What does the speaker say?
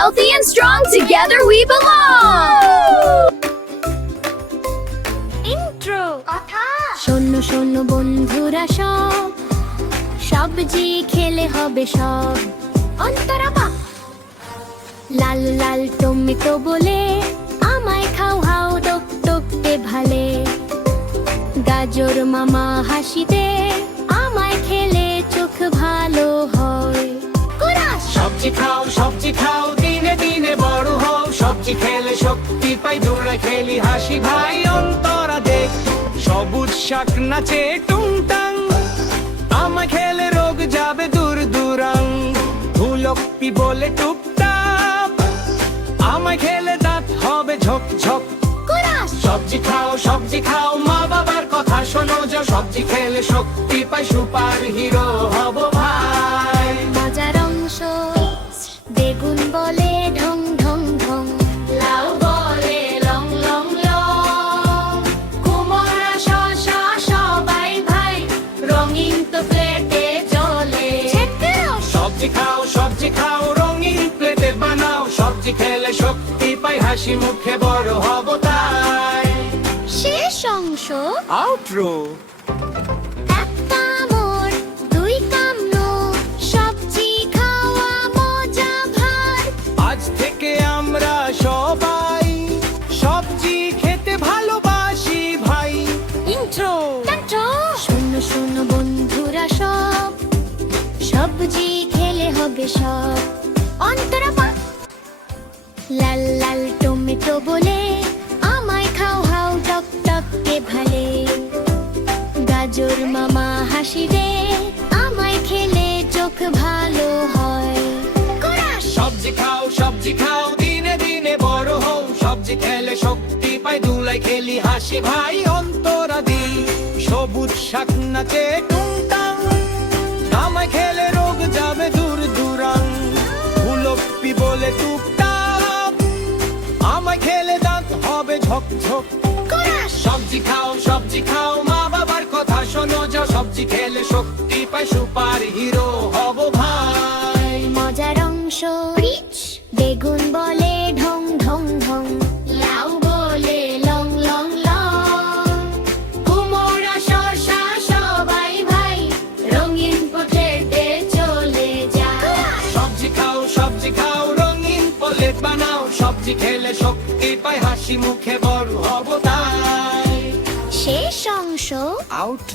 healthy and strong. Together we belong. Intro. শোনো শোনো বন্ধুরা সব সবজি খেলে হবে সব অন্তরা বাহ লাল লাল টমেটো বলে আমায় খাও হাও টক টকতে ভালে গাজর মামা হাসিতে আমায় খেলে চোখ ভালো হয় কুরাস সবজি খাও দিনে দিনে বড় হও সবজি খেলে শক্তি পাই দৌড়ে খেলি হাসি ভাই অন্তরা দেখ সবুজ শাক নাচে টুংটাং আমায় খেলে রোগ যাবে দূর দূরাং ভুলক্পি বলে টুপটাপ আমায় খেলে দাঁত হবে ঝক ঝক কুরাস সবজি খাও মা বাবার কথা শোনো যে সবজি খেলে শক্তি পাই সুপার হিরো হব ভাই মজার অংশ বেগুন বলে ঢং ঢং ঢং লাউ বলে লং লং লং কুমড়া শসা সবাই ভাই রঙিন তো প্লেটে চলে সবজি খাও রঙিন প্লেটে বানাও সবজি খেলে শক্তি পাই হাসি মুখে বড় হব তাই শেষ অংশ আউটরো এক কামড় দুই কামড় সবজি খাওয়া মজা ভার আজ থেকে আমরা সবাই সবজি খেতে ভালোবাসি ভাই Intro. শোনো শোনো বন্ধুরা সব সবজি খেলে হবে সব অন্তরা বাহ লাল লাল টমেটো বলে আমায় খাও হাও টক টককে ভালে গাজর মামা হাসি রে আমায় খেলে চোখ ভালো হয় কুরাস সবজি খাও দিনে দিনে বড় হও সবজি খেলে শক্তি পাই দুলাই খেলি হাসি ভাই অন্তরা দি সবুজ শাক নাচে টুংটাং আমায় খেলে রোগ যাবে দূর দূরাং ভুলক্পি বলে টুপটাপ আমায় খেলে দাঁত হবে ঝক ঝক কুরাস সবজি খাও মা বাবার কথা শোনো যে সবজি খেলে শক্তি পাই সুপার হিরো হব ভাই মজার অংশ বেগুন বলে ঢং ঢং ঢং লাউ বলে লং লং লং কুমড়া শসা সবাই ভাই রঙিন প্লেটে চলে যায় সবজি খাও রঙিন প্লেট বানাও সবজি খেলে শক্তি পাই হাসি মুখে বড় হব তাই শেষ অংশ আউট